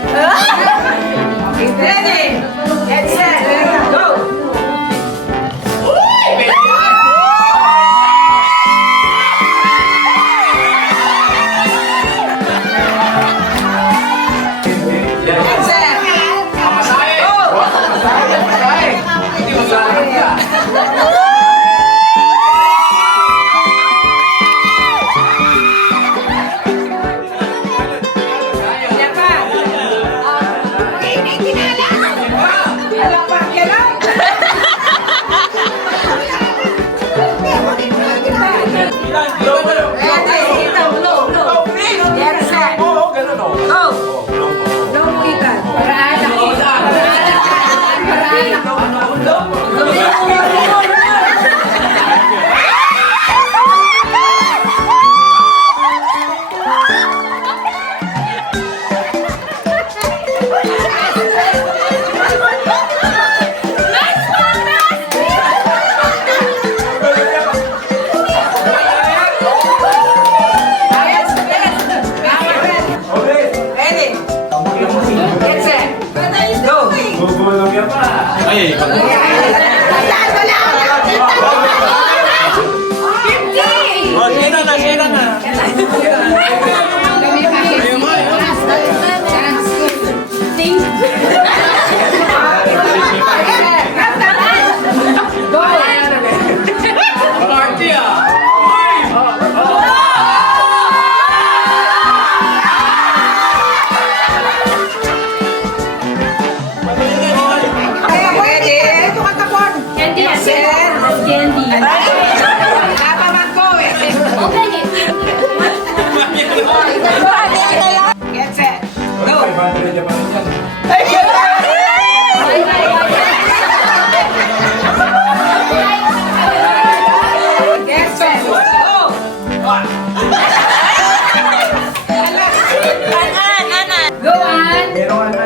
Okay, ready? Get set, go! Get set, yan pa. Alam pa, get up! Ready? Blow. Get set, go! Blow mo itan. Paraan ako. Ready? Get set, go! Ay, sira na. Party Ready? Ito ka tapon. Set. Lapaman ko eh. Get set, go! Get set, go! Go on! Go!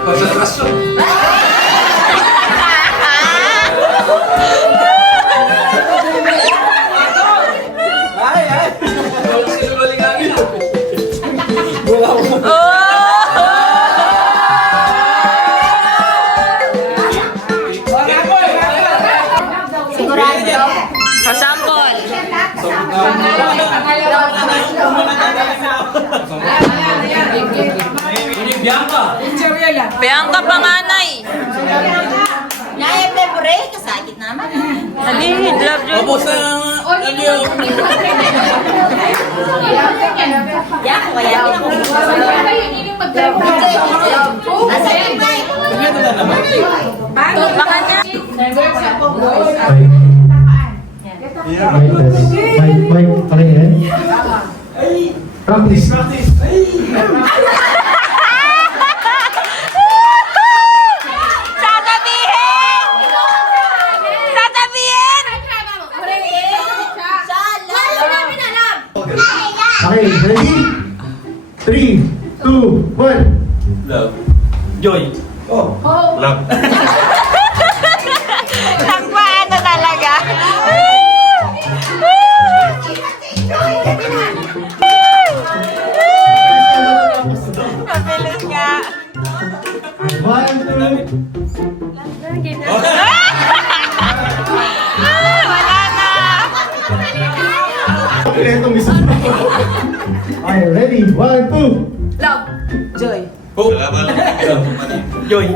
Konsentrasyon. Sinuling namin. Kasampol. Bianca. Bianca panganay. Naya Pebre, kasakit naman. Sabihin, love you. Opo sa review. Yan, kaya ako. Asa yung mic? Ito na naman. Baka niya. Mic, pakinggan. Practice. Sasabihin! Sasabihin! Okay, ready? 3, 2, 1. Love. Joy. Oh. Love. Nagpaano talaga? Mabilis nga. 1, 2. Wala na. Okay, itong isa. Okay, ready? 1, 2. Love. Joy. Oh. Joy.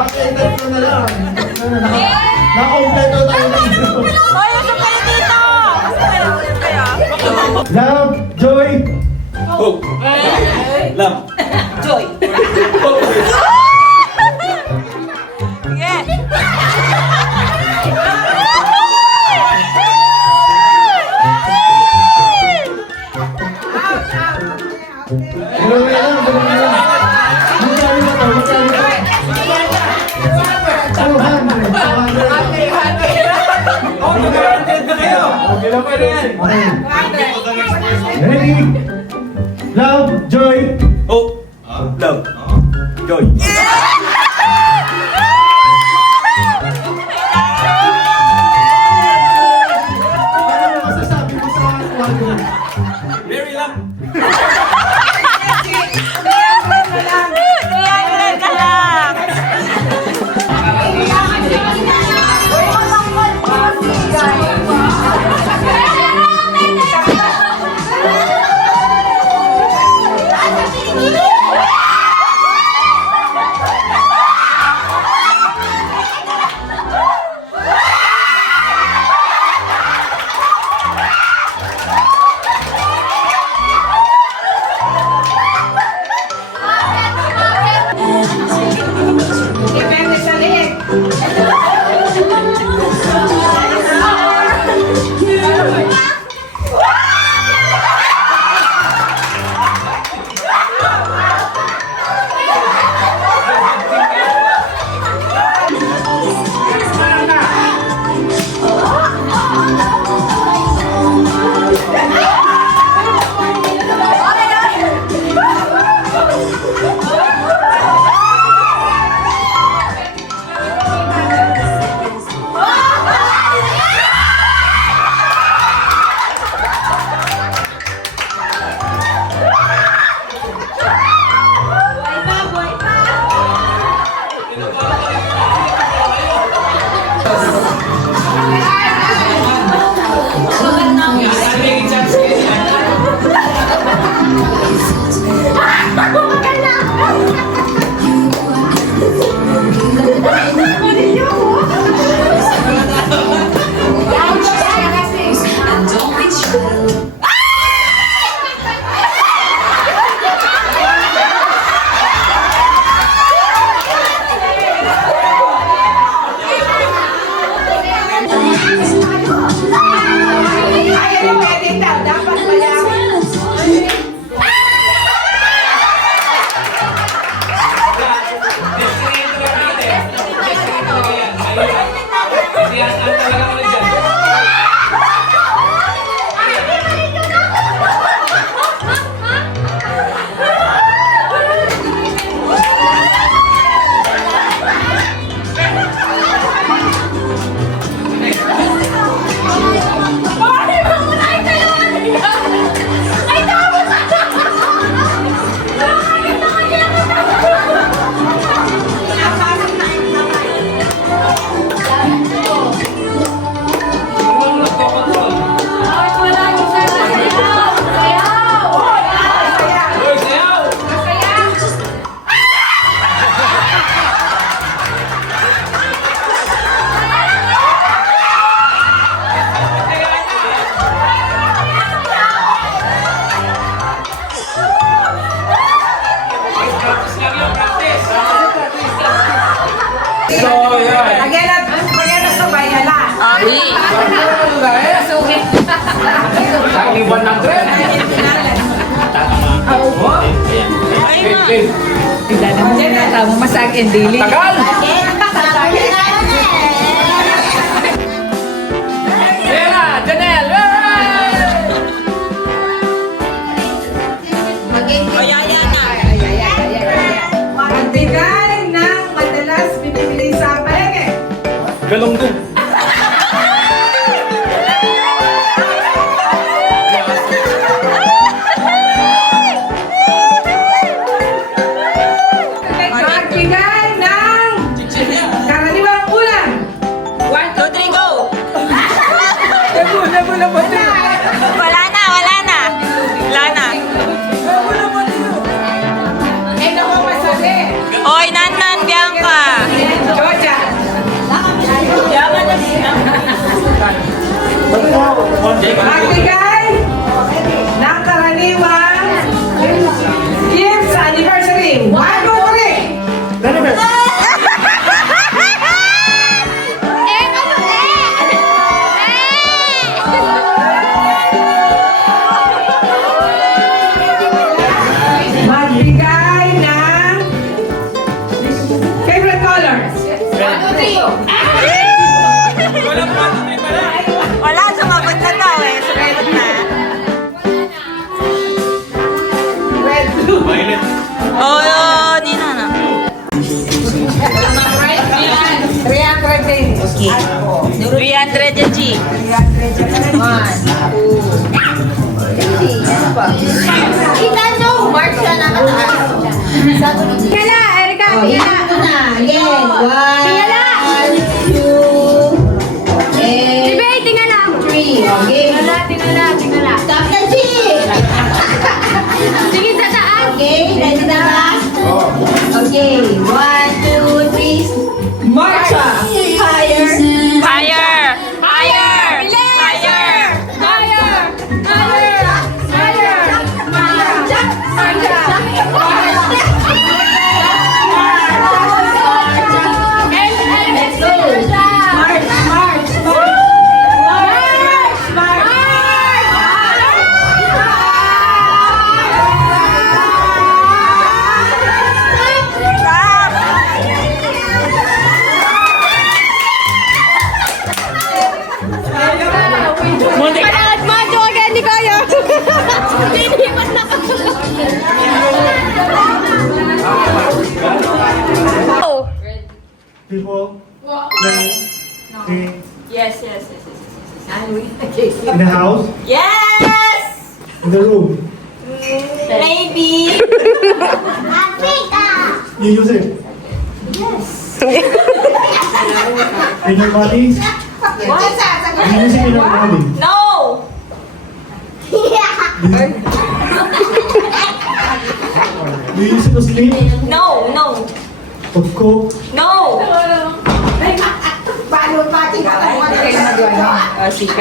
Okay, ito na lang. Naka-kompleto tayo dito. Hoy, usap kayo dito. Usap kayo. Love, joy. Oh. Love. Joy. Sige. Dalawa na lang, dalawa na lang. Magkano ba ito? Magkano ba? 200. Oh, nag-100 na kayo. Okay lang pwede yan. Ready? Love, joy. Oh. Love. Joy. Ano masasabi mo sa 200? Very lang. Iyan ka lang. Depende sa liit. Ayaw mo edit daw. Dapat malaman. Sabi 100. Tignan naman dyan na. Tama masag and daily. Tagal! Vera! Janelle! Mayaya na. Magbigay ng madalas binibigay Galunggong. Magbigay ng karaniwang ulam. 1, 2, 3, go! Wala na, wala na. Wala na. Eh, naku, masali. Oy, Nan, Bianca. Georgia. Magbigay ng karaniwang gift sa anniversary. 1, 2, 3. Magbigay ng favorite color. 1, 2, 3. Wala, sumagot na daw eh. Sumagot na. Red, blue. Violet. Oh, Nino na. 300 din. 300 yan, G. 1, 2. Kita nyo, mark siya na mataas. Tingala, Erika, Oh, tingala. ito na. Again. 1, 2, and Tingala. 3. Okay. Tingala. Stop na, G! Tingin sa taas. Okay, ready na ba? Okay, 1, 2, 3. Marcha. Higher. Fire! Fire! Fire! People, place, things, Yes. in the house, Yes! in the room. Maybe. You use it. Yes. In your body. You use it in your body. No! You use it to sleep, No! to cook, No!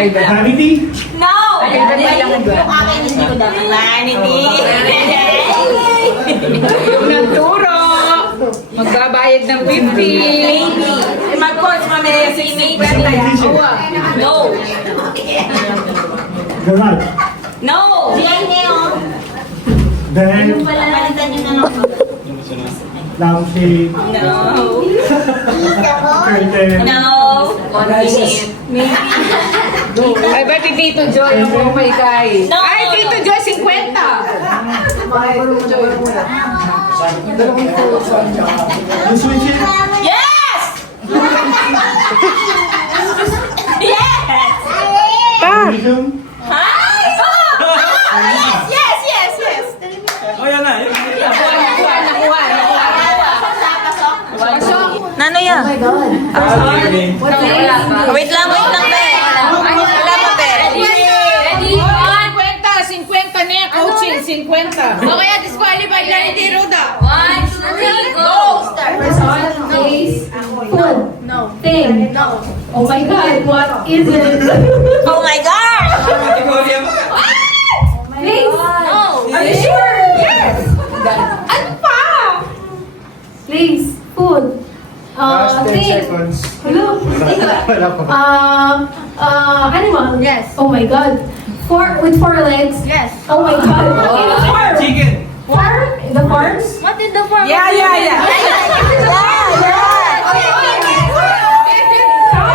vanity. No! Akin, hindi ko dapat. Vanity. Nagturo. Magbabayad ng 50. Mag-course mamaya sa email. No! Garage. No! Yan na yun. Then, Palitan nyo na lang. lampshade, No! curtain, No! 1 minute. Ay, ba si Tito Joy ang pumigay? No! Ay, Tito Joy, 50. you switch it, Yes! Yes! television, Yes! Oh, yan na. Nakuha. Nano yan? Wait lang, be. Wala pa, be. Ready? 50 na coaching, 50. O kaya disqualified na hindi Ruda. 1, 2, 3, go! Place, food, no, thing, no. Oh my God, what is it? Oh my God! Place, No! are you sure? Yes! Ano pa? Place, food, thing. Hello? Animal. Yes. Oh my God. With 4 legs. Yes. Oh my God. In the farm. Chicken. Farm? In the farms? What in the farm? Yeah.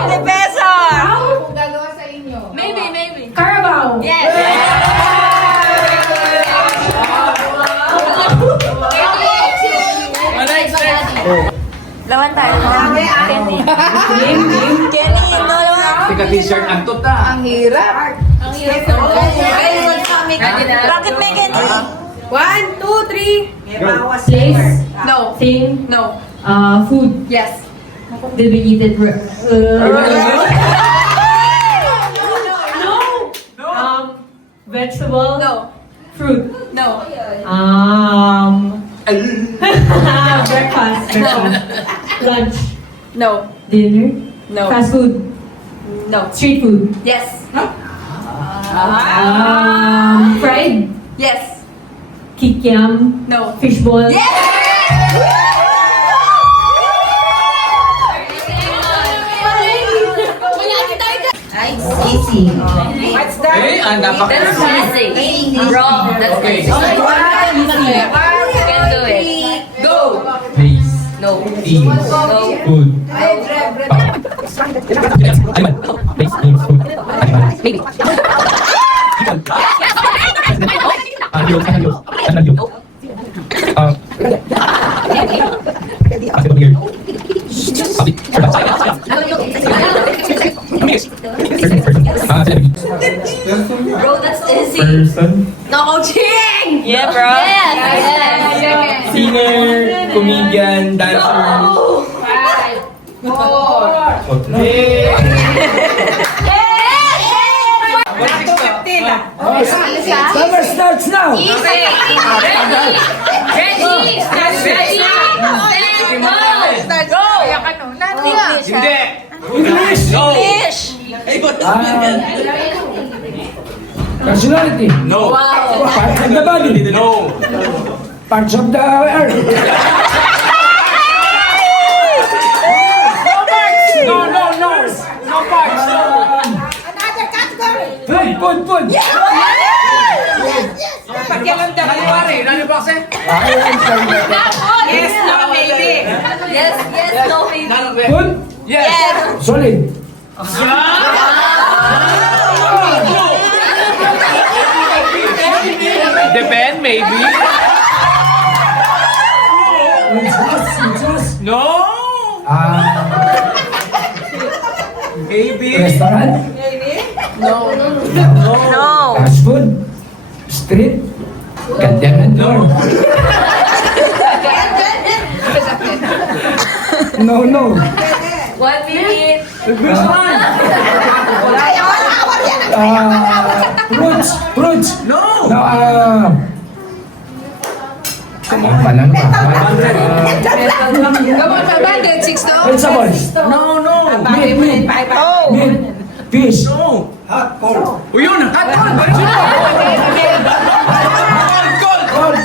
The peso! Kung dalawa sa inyo. Maybe. Carabao. Yes! Lawan tayo. Kenny, no naman. Tika t-shirt ang tuta. Ang hirap. Rocket may Kenny. 1, 2, 3. Place. No. Thing. No. Food. Yes. Did we eat it? Vegetable. No. Fruit. No. Breakfast. Lunch. No. Dinner. No. Fast food. No. Street food. Yes. Fried. Yes. Kikiam. No. Fishball. Easy. What's that? Eh, ang napaka... Wrong. That's Okay. You can do it. Go. Place. No. Things. No. Food. Place. Things. Food. Maybe. Ayos. Bro, that's easy. Person. No, ching! Yeah, bro. Yes. Yes. Singer, comedian, dancer. 5, 4. Okay. Summer starts now. Hindi. English. No. Personality. No. Parts of the body. No. Parts of the earth. No. No parts. Food. Nani boxe? Yes, no, maybe. Yes, no, maybe. Food. Yes. Solid. Depend, maybe. No. Maybe. Restaurant. No. Fast food. Street. Goddamn door. No. 1 minute. Fruits. No. No, Come on, palang ba? Come on, 500, 6 to. Vegetables. No. Meat. Fish. No. Hot, cold. O yun, hot, cold. Cold.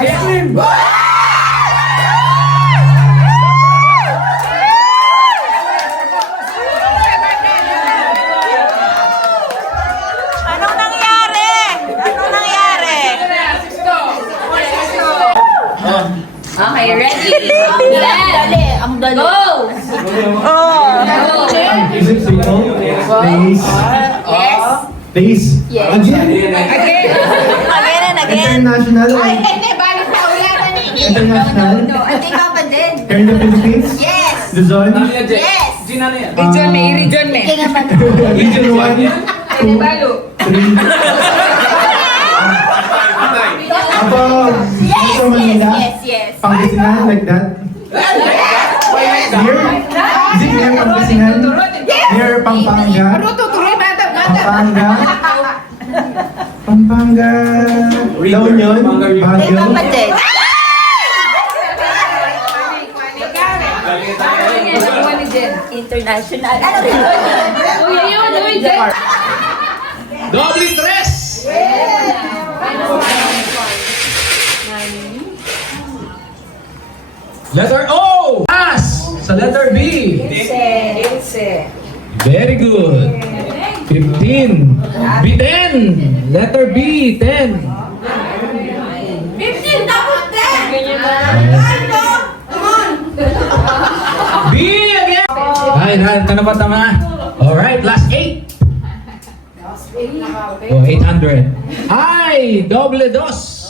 Ice cream. Anong nangyari? Okay, ready? Yes. Ang dali. Go! Is it simple? Please. Yes. Please. Again. Again and again. International. Hindi, balik na ulit. International. Hindi ka pa din. Here in the Philippines. Yes. Luzon. Yes. Gina na yan. Region May. Hindi ka pa din. Region 1. Balo. 3. Above. Dito Manila. Yes. Pangasinan, like that. Near? Is it near Pangasinan? Near Pampanga? Tutuloy, bata. Pampanga. La Union? Hindi ka Baguio? pa din. International. Doble tres. Letter O. Pass. Sa letter B. Very good. 15. B10. Letter B. 10. 15 tapos 10. B again. Ay, ka na ba tama? Alright, last 8. Oh, 800. Ay, doble dos.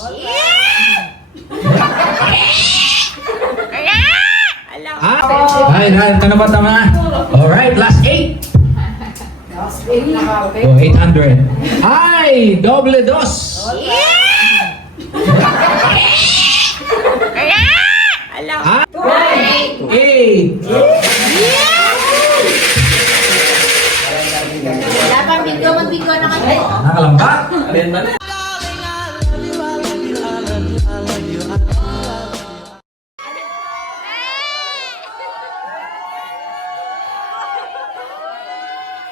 Ay, ito na ba tama? Alright, last 8. Oh, 800. Ay, doble dos. Ah, 8. Wala pang bingo, mag-bingo na kayo. Nakalamba?